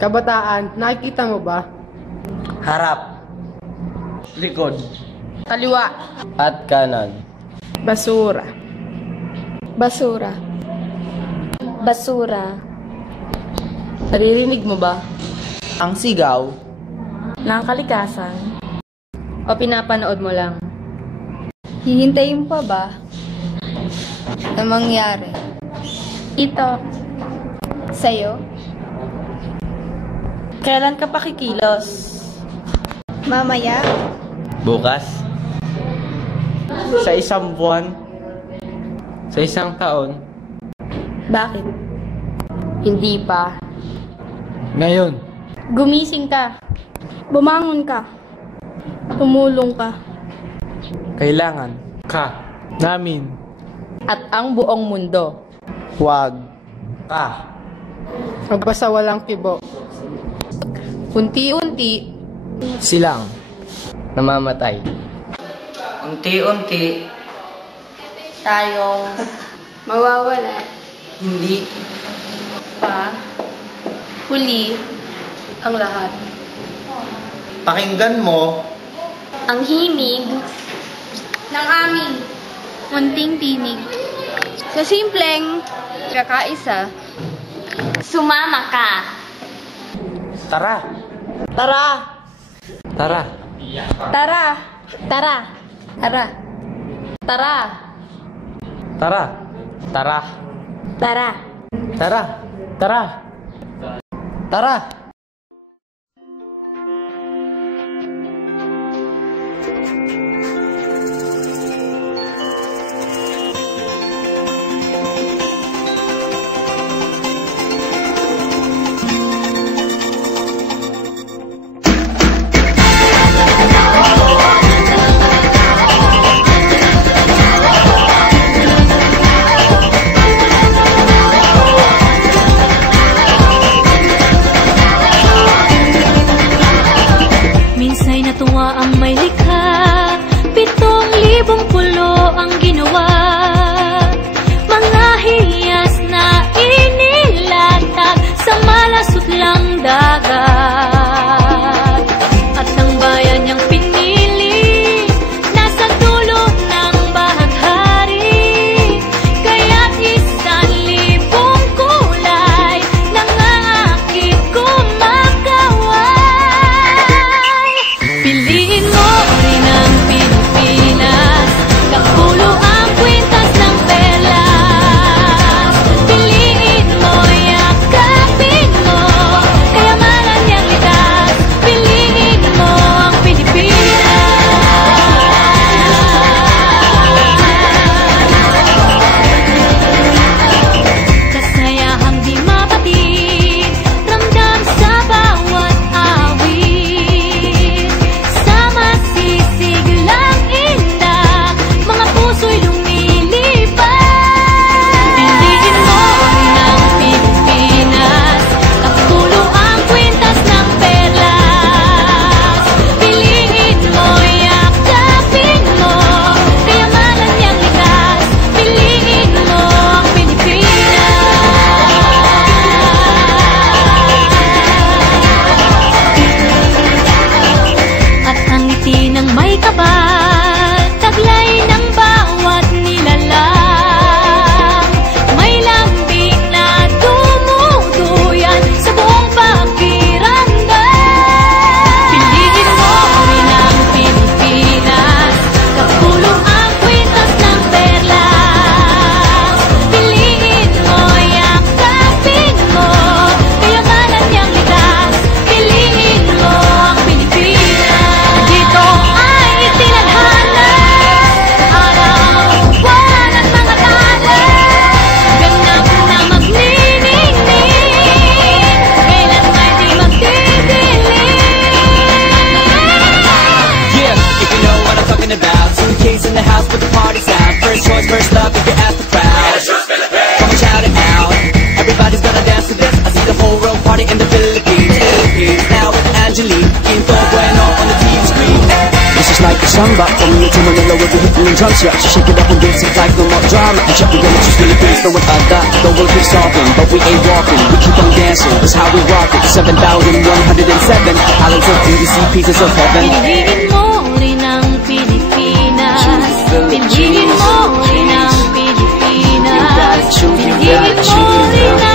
Kabataan, nakikita mo ba? Harap. Likod. Kaliwa. At kanan. Basura. Basura. Basura. Naririnig mo ba? Ang sigaw. Ng kalikasan. O pinapanood mo lang? Hihintayin pa ba? Na mangyari? Ito. Sa'yo? Kailan ka pa kikilos? Mamaya? Bukas. Sa isang buwan. Sa isang taon. Bakit? Hindi pa. Ngayon. Gumising ka. Bumangon ka. Tumulong ka. Kailangan ka namin. At ang buong mundo. Huwag ka. Magpasawalang kibo. Unti-unti. Silang namamatay. Unti-unti. Tayong mawawala. Hindi Pa. Huli. Ang lahat. pakinggan mo. Ang himig ng aming munting tinig. Sa simpleng kakaisa, sumama ka. Tara. Tara! Tara. Tara! Tara! Tara! Tara! Tara. Tara. Tara! Tara. Tara. Tara. like a samba. From New to Manila with the hitting and drums, yeah. Shake it up and dance it like no more drama. And check the limits, just Philippines, throwing that. The world keeps talking, but we ain't walking. We keep on dancing, that's how we rock it. 7,107 islands of beauty, pieces of heaven. Pinigin mo rin ang Pilipinas. Pinigin mo rin ang Pilipinas. Pinigin mo rin ang